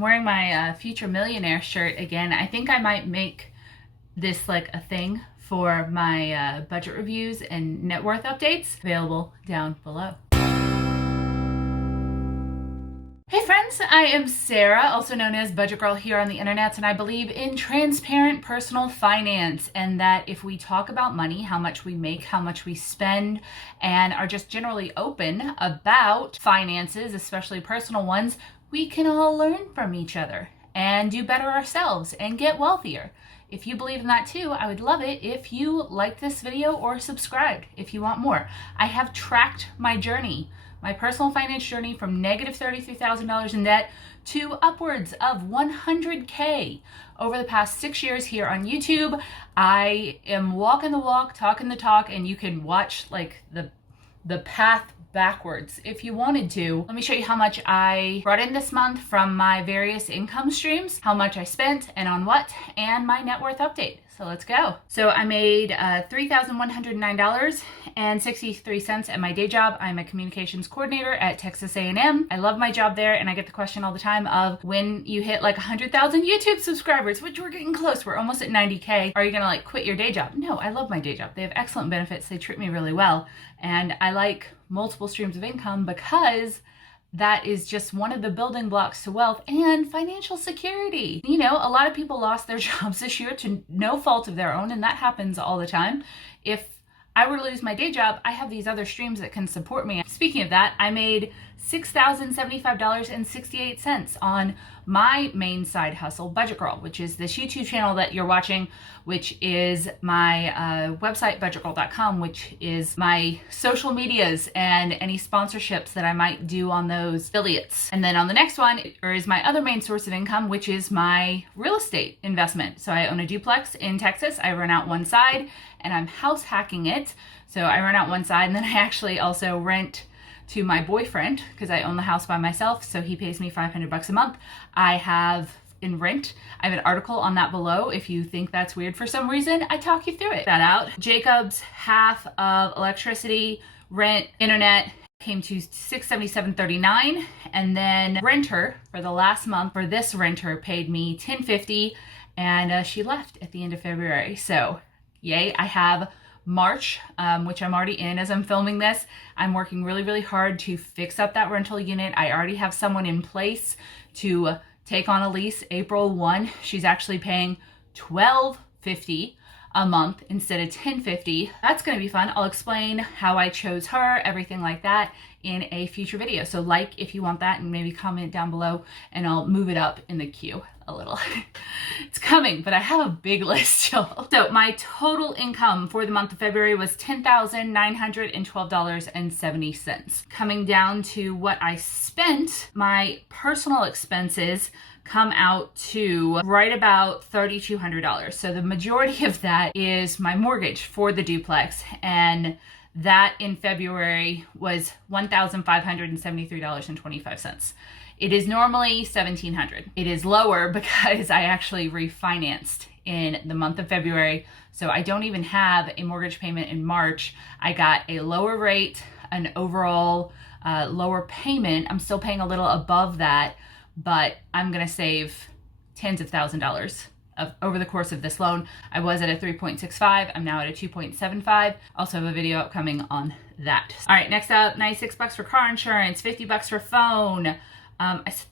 I'm wearing my Future Millionaire shirt again. I think I might make this like a thing for my budget reviews and net worth updates, available down below. Hey friends, I am Sarah, also known as Budget Girl here on the internet, and I believe in transparent personal finance, and that if we talk about money, how much we make, how much we spend, and are just generally open about finances, especially personal ones, we can all learn from each other and do better ourselves and get wealthier. If you believe in that too, I would love it if you like this video or subscribed if you want more. I have tracked my journey, my personal finance journey, from negative $33,000 in debt to upwards of $100K over the past 6 years here on YouTube. I am walking the walk, talking the talk, and you can watch like the path backwards if you wanted to. Let me show you how much I brought in this month from my various income streams, how much I spent and on what, and my net worth update. So let's go. So I made $3,109.63 at my day job. I'm a communications coordinator at Texas A&M. I love my job there, and I get the question all the time of, when you hit like 100,000 YouTube subscribers, which we're getting close, we're almost at 90K, are you gonna like quit your day job? No, I love my day job. They have excellent benefits. They treat me really well. And I like multiple streams of income because that is just one of the building blocks to wealth and financial security. You know, a lot of people lost their jobs this year to no fault of their own, and that happens all the time. If I were to lose my day job, I have these other streams that can support me. Speaking of that, I made $6,075.68 on my main side hustle, Budget Girl, which is this YouTube channel that you're watching, which is my website, budgetgirl.com, which is my social medias and any sponsorships that I might do on those affiliates. And then on the next one is my other main source of income, which is my real estate investment. So I own a duplex in Texas. I rent out one side and I'm house hacking it. So I rent out one side, and then I actually also rent to my boyfriend because I own the house by myself, so he pays me $500 a month. I have in rent. I have an article on that below. If you think that's weird for some reason, I talk you through it. That out. Jacob's half of electricity, rent, internet came to $677.39, and then renter for the last month for this renter paid me $10.50, and she left at the end of February. So yay, I have March, which I'm already in as I'm filming this. I'm working really, really hard to fix up that rental unit. I already have someone in place to take on a lease April 1. She's actually paying $12.50 a month instead of $10.50. That's going to be fun. I'll explain how I chose her, everything like that, in a future video. So like if you want that, and maybe comment down below and I'll move it up in the queue a little. It's coming, but I have a big list, y'all. So my total income for the month of February was $10,912.70. Coming down to what I spent, my personal expenses come out to right about $3,200. So the majority of that is my mortgage for the duplex, and that in February was $1,573.25. It is normally $1,700. It is lower because I actually refinanced in the month of February, so I don't even have a mortgage payment in March. I got a lower rate, an overall lower payment. I'm still paying a little above that, but I'm gonna save tens of thousands of dollars over the course of this loan. I was at a 3.65, I'm now at a 2.75. Also have a video upcoming on that. All right, next up, $96 for car insurance, $50 for phone.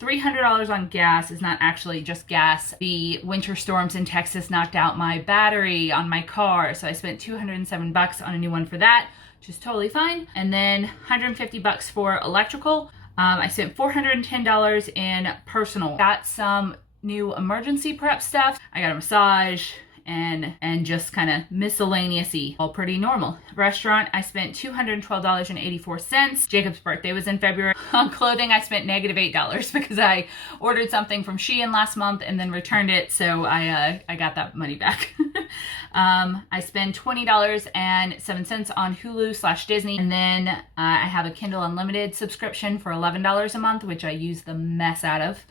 $300 on gas. Is not actually just gas. The winter storms in Texas knocked out my battery on my car, so I spent $207 on a new one for that, which is totally fine. And then $150 for electrical. I spent $410 in personal. Got some new emergency prep stuff. I got a massage and just kind of miscellaneous-y, all pretty normal. Restaurant, I spent $212.84. Jacob's birthday was in February. On clothing, I spent negative $8 because I ordered something from Shein last month and then returned it, so I got that money back. I spend $20.07 on Hulu/Disney, and then I have a Kindle Unlimited subscription for $11 a month, which I use the mess out of.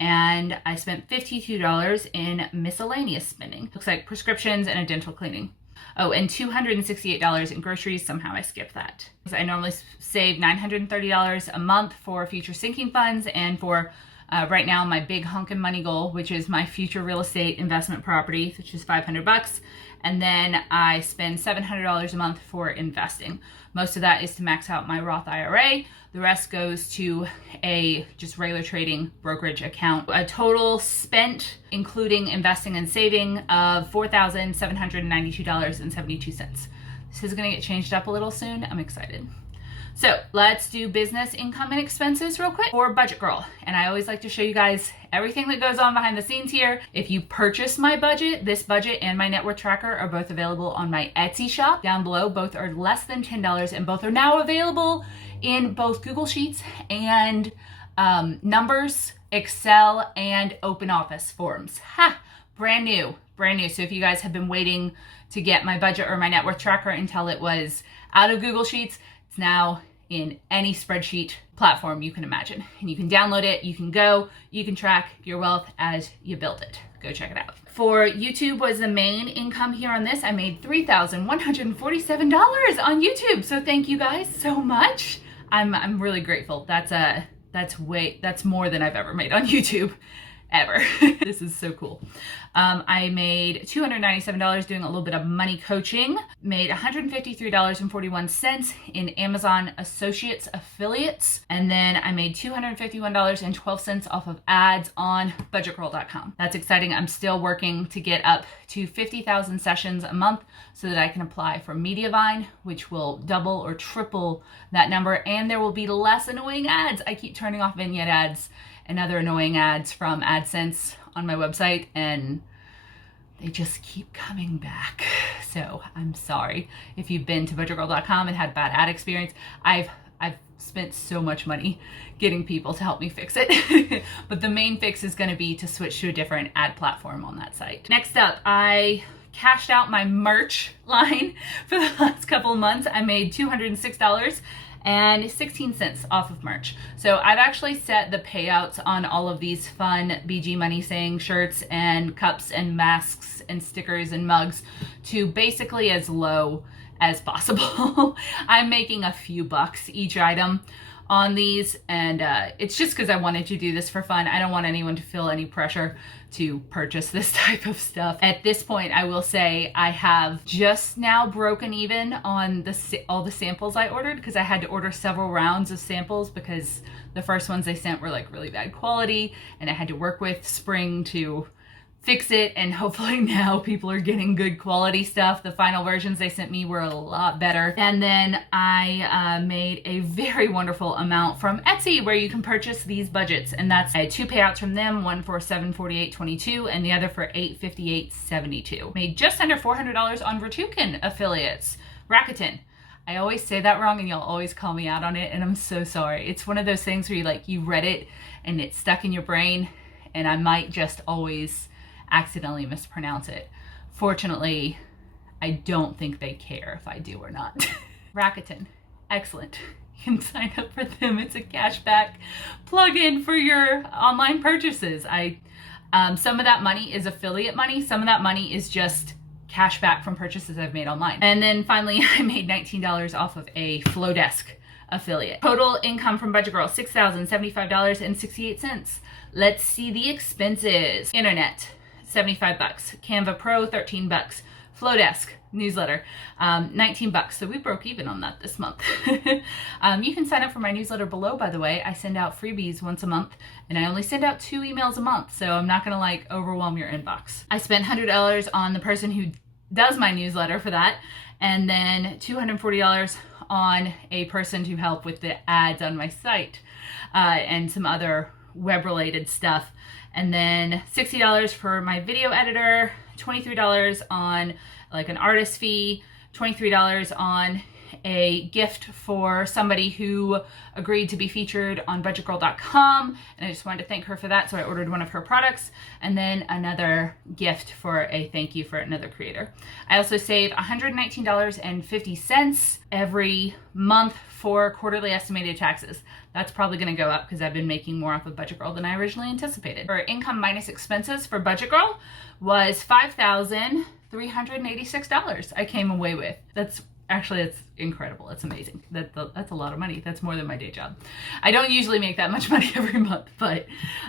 And I spent $52 in miscellaneous spending. Looks like prescriptions and a dental cleaning. Oh, and $268 in groceries. Somehow I skipped that. I normally save $930 a month for future sinking funds and for Right now, my big hunkin' money goal, which is my future real estate investment property, which is $500. And then I spend $700 a month for investing. Most of that is to max out my Roth IRA. The rest goes to a just regular trading brokerage account. A total spent, including investing and saving, of $4,792.72. This is gonna get changed up a little soon. I'm excited. So let's do business income and expenses real quick for Budget Girl. And I always like to show you guys everything that goes on behind the scenes here. If you purchase my budget, this budget and my net worth tracker are both available on my Etsy shop down below. Both are less than $10 and both are now available in both Google Sheets and Numbers, Excel, and Open Office forms. Ha! Brand new, brand new. So if you guys have been waiting to get my budget or my net worth tracker until it was out of Google Sheets, it's now in any spreadsheet platform you can imagine. And you can download it, you can go, you can track your wealth as you build it. Go check it out. For YouTube was the main income here on this. I made $3,147 on YouTube. So thank you guys so much. I'm really grateful. That's more than I've ever made on YouTube. Ever. This is so cool. I made $297 doing a little bit of money coaching, made $153.41 in Amazon Associates affiliates, and then I made $251.12 off of ads on budgetgirl.com. That's exciting. I'm still working to get up to 50,000 sessions a month so that I can apply for Mediavine, which will double or triple that number, and there will be less annoying ads. I keep turning off vignette ads and other annoying ads from AdSense on my website, and they just keep coming back. So I'm sorry if you've been to budgetgirl.com and had a bad ad experience. I've spent so much money getting people to help me fix it. But the main fix is going to be to switch to a different ad platform on that site. Next up, I cashed out my merch line for the last couple of months. I made $206 and 16 cents off of merch. So I've actually set the payouts on all of these fun BG Money saying shirts and cups and masks and stickers and mugs to basically as low as possible. I'm making a few bucks each item on these, and it's just because I wanted to do this for fun. I don't want anyone to feel any pressure to purchase this type of stuff. At this point, I will say I have just now broken even on all the samples I ordered, because I had to order several rounds of samples because the first ones they sent were like really bad quality, and I had to work with Spring to fix it, and hopefully now people are getting good quality stuff. The final versions they sent me were a lot better. And then I made a very wonderful amount from Etsy where you can purchase these budgets, and that's two payouts from them, one for $748.22 and the other for $858.72. Made just under $400 on Ratukin affiliates. Rakuten. I always say that wrong and y'all always call me out on it, and I'm so sorry. It's one of those things where you read it and it's stuck in your brain, and I might just always accidentally mispronounce it. Fortunately, I don't think they care if I do or not. Rakuten, excellent. You can sign up for them. It's a cashback plugin for your online purchases. Some of that money is affiliate money. Some of that money is just cashback from purchases I've made online. And then finally, I made $19 off of a Flowdesk affiliate. Total income from Budget Girl, $6,075.68. Let's see the expenses. Internet, $75. Canva Pro, $13. Flowdesk newsletter, $19. So we broke even on that this month. You can sign up for my newsletter below, by the way. I send out freebies once a month, and I only send out 2 emails a month, so I'm not gonna overwhelm your inbox. I spent $100 on the person who does my newsletter for that, and then $240 on a person to help with the ads on my site, and some other web-related stuff. And then $60 for my video editor, $23 on an artist fee, $23 on a gift for somebody who agreed to be featured on budgetgirl.com, and I just wanted to thank her for that, so I ordered one of her products, and then another gift for a thank you for another creator. I also save $119.50 every month for quarterly estimated taxes. That's probably going to go up because I've been making more off of Budget Girl than I originally anticipated. For income minus expenses for Budget Girl was $5,386 I came away with. That's Actually, it's incredible. It's amazing. That's a lot of money. That's more than my day job. I don't usually make that much money every month, but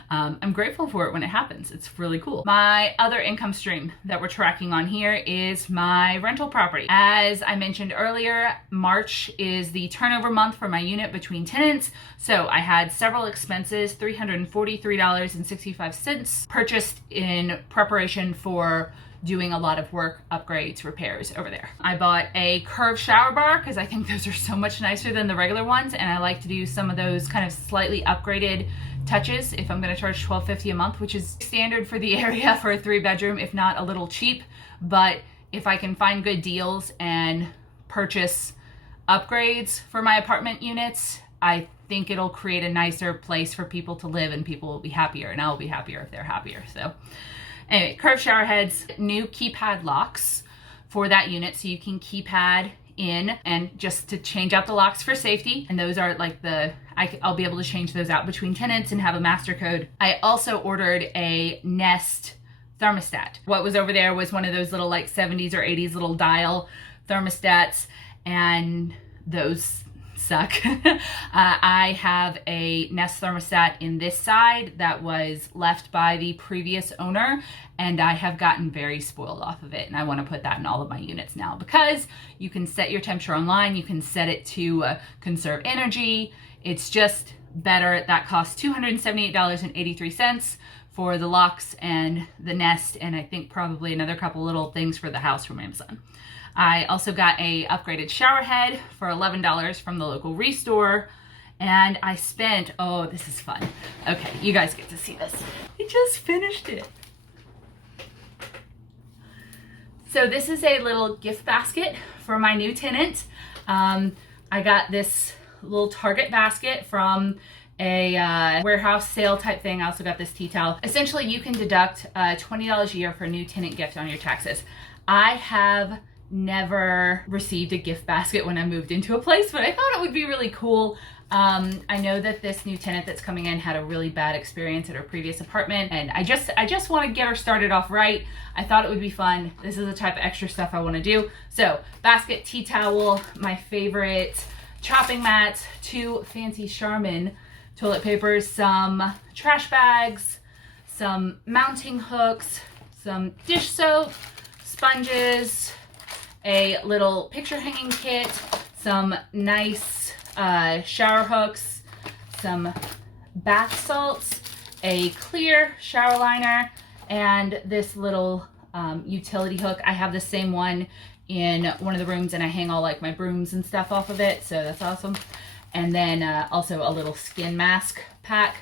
I'm grateful for it when it happens. It's really cool. My other income stream that we're tracking on here is my rental property. As I mentioned earlier, March is the turnover month for my unit between tenants. So I had several expenses, $343.65 purchased in preparation for doing a lot of work, upgrades, repairs over there. I bought a curved shower bar because I think those are so much nicer than the regular ones, and I like to do some of those kind of slightly upgraded touches if I'm gonna charge $12.50 a month, which is standard for the area for a 3-bedroom, if not a little cheap. But if I can find good deals and purchase upgrades for my apartment units, I think it'll create a nicer place for people to live, and people will be happier, and I'll be happier if they're happier. So anyway, curved shower heads, new keypad locks for that unit, so you can keypad in and just to change out the locks for safety. And those are like I'll be able to change those out between tenants and have a master code. I also ordered a Nest thermostat. What was over there was one of those little like 70s or 80s little dial thermostats, and those suck. I have a Nest thermostat in this side that was left by the previous owner, and I have gotten very spoiled off of it, and I want to put that in all of my units now because you can set your temperature online, you can set it to conserve energy. It's just better. That costs $278.83 for the locks and the Nest, and I think probably another couple little things for the house from Amazon. I also got a upgraded shower head for $11 from the local Restore, and I spent, oh, this is fun. Okay, you guys get to see this. I just finished it. So this is a little gift basket for my new tenant. I got this little Target basket from a warehouse sale type thing. I also got this tea towel. Essentially, you can deduct $20 a year for a new tenant gift on your taxes. I have never received a gift basket when I moved into a place, but I thought it would be really cool. I know that this new tenant that's coming in had a really bad experience at her previous apartment, and I just want to get her started off right. I thought it would be fun. This is the type of extra stuff I want to do. So basket, tea towel, my favorite chopping mat, 2 fancy Charmin toilet papers, some trash bags, some mounting hooks, some dish soap, sponges, a little picture hanging kit, some nice shower hooks, some bath salts, a clear shower liner, and this little utility hook. I have the same one in one of the rooms, and I hang all like my brooms and stuff off of it, so that's awesome. And then also a little skin mask pack.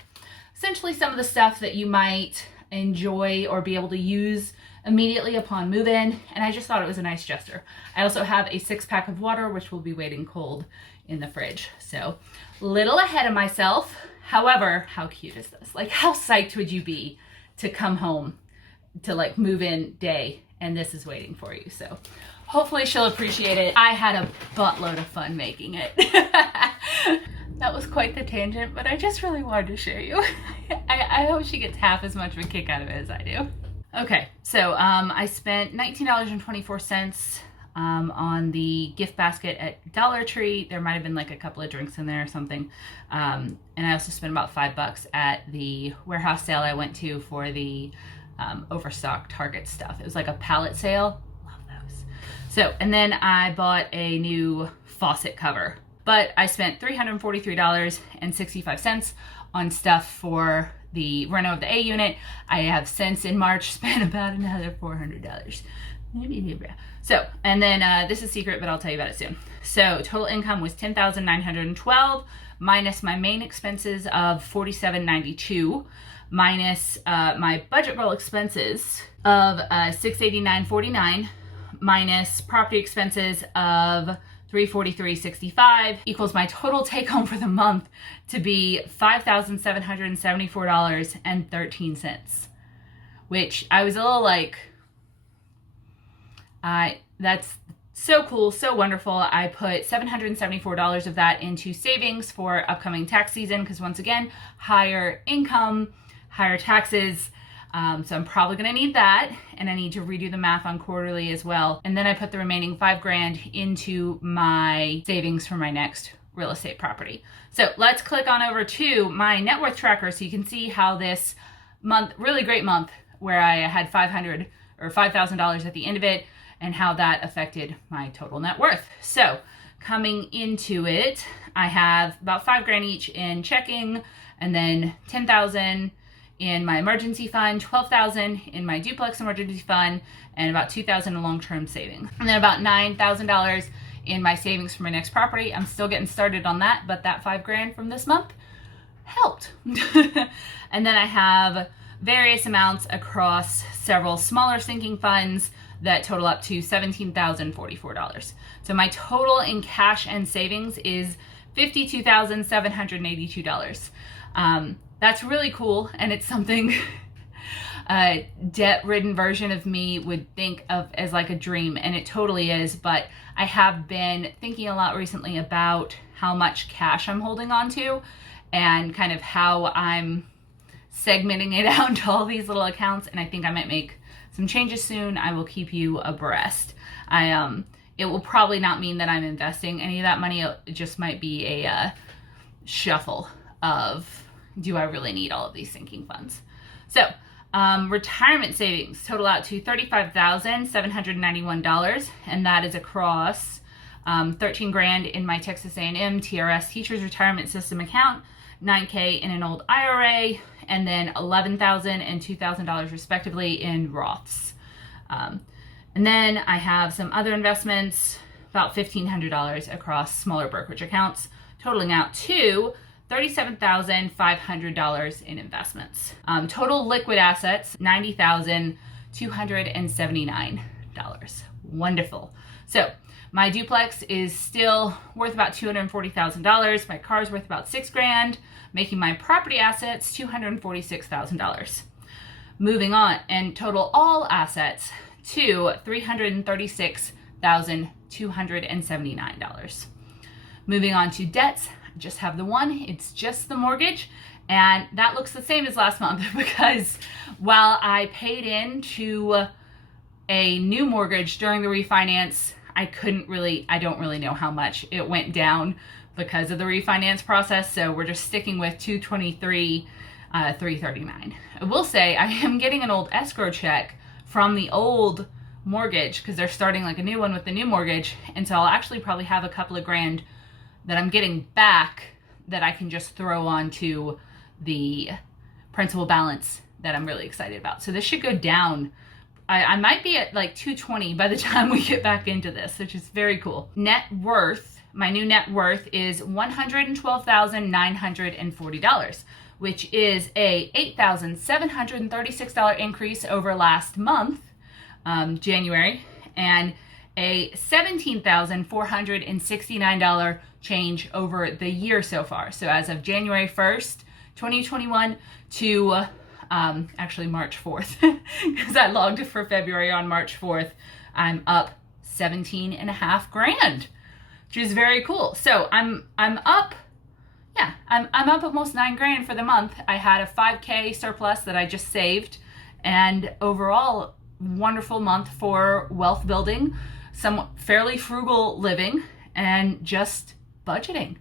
Essentially some of the stuff that you might enjoy or be able to use immediately upon move-in, and I just thought it was a nice gesture. I also have a 6-pack of water, which will be waiting cold in the fridge. So, little ahead of myself. However, how cute is this? Like, how psyched would you be to come home to like move-in day, and this is waiting for you? So, hopefully she'll appreciate it. I had a buttload of fun making it. That was quite the tangent, but I just really wanted to share you. I hope she gets half as much of a kick out of it as I do. Okay, so I spent $19.24 on the gift basket at Dollar Tree. There might have been like a couple of drinks in there or something. And I also spent about $5 at the warehouse sale I went to for the overstock Target stuff. It was like a pallet sale. Love those. So, and then I bought a new faucet cover. But I spent $343.65 on stuff for the reno of the A unit. I have since in March spent about another $400. So, and then this is secret, but I'll tell you about it soon. So total income was $10,912 minus my main expenses of $47.92 minus my budget roll expenses of $689.49 minus property expenses of $343.65 equals my total take home for the month to be $5,774.13, which I was a little like, that's so cool, so wonderful. I put $774 of that into savings for upcoming tax season because once again, higher income, higher taxes. So I'm probably gonna need that, and I need to redo the math on quarterly as well. And then I put the remaining $5,000 into my savings for my next real estate property. So let's click on over to my net worth tracker so you can see how this month, really great month, where I had $500 or $5,000 at the end of it, and how that affected my total net worth. So coming into it, I have about $5,000 each in checking, and then $10,000 in my emergency fund, $12,000 in my duplex emergency fund, and about $2,000 in long-term savings. And then about $9,000 in my savings for my next property. I'm still getting started on that, but that $5,000 from this month helped. And then I have various amounts across several smaller sinking funds that total up to $17,044. So my total in cash and savings is $52,782. That's really cool, and it's something a debt-ridden version of me would think of as like a dream, and it totally is. But I have been thinking a lot recently about how much cash I'm holding on to, and kind of how I'm segmenting it out into all these little accounts, and I think I might make some changes soon. I will keep you abreast. It will probably not mean that I'm investing any of that money. It just might be a shuffle of, do I really need all of these sinking funds? So retirement savings total out to $35,791, and that is across $13,000 in my Texas A&M TRS Teachers Retirement System account, $9,000 in an old IRA, and then $11,000 and $2,000 respectively in Roths. And then I have some other investments, about $1,500 across smaller brokerage accounts, totaling out to $37,500 in investments. Total liquid assets, $90,279. Wonderful. So my duplex is still worth about $240,000. My car's worth about $6,000, making my property assets $246,000. Moving on, and total all assets to $336,279. Moving on to debts, I just have the one. It's just the mortgage, and that looks the same as last month because while I paid into a new mortgage during the refinance, I don't really know how much it went down because of the refinance process. So we're just sticking with $223,339. I will say I am getting an old escrow check from the old mortgage because they're starting like a new one with the new mortgage. And so I'll actually probably have a couple of grand that I'm getting back that I can just throw onto the principal balance that I'm really excited about. So this should go down. I might be at like 220 by the time we get back into this, which is very cool. Net worth, my new net worth is $112,940, which is a $8,736 increase over last month, January, and a $17,469 change over the year so far. So as of January 1st, 2021 to actually March 4th, because I logged for February on March 4th, I'm up $17,500, which is very cool. So I'm up, yeah, I'm up almost $9,000 for the month. I had a $5,000 surplus that I just saved, and overall, wonderful month for wealth building, some fairly frugal living, and just budgeting.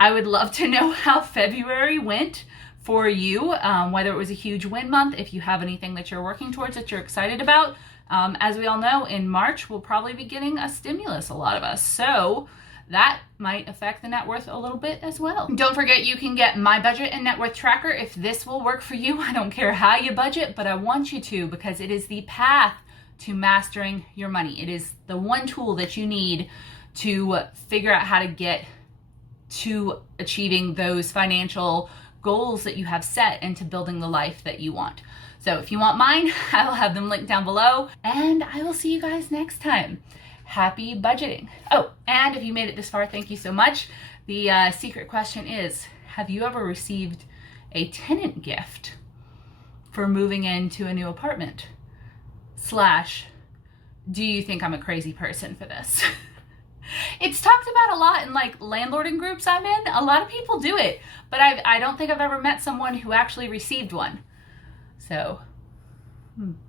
I would love to know how February went for you, whether it was a huge win month, if you have anything that you're working towards that you're excited about. As we all know, in March, we'll probably be getting a stimulus, a lot of us. So that might affect the net worth a little bit as well. Don't forget, you can get my budget and net worth tracker if this will work for you. I don't care how you budget, but I want you to, because it is the path to mastering your money. It is the one tool that you need to figure out how to get to achieving those financial goals that you have set and to building the life that you want. So if you want mine, I will have them linked down below, and I will see you guys next time. Happy budgeting. Oh, and if you made it this far, thank you so much. The secret question is, have you ever received a tenant gift for moving into a new apartment? / do you think I'm a crazy person for this? It's talked about a lot in like landlording groups I'm in. A lot of people do it, but I don't think I've ever met someone who actually received one. So Hmm.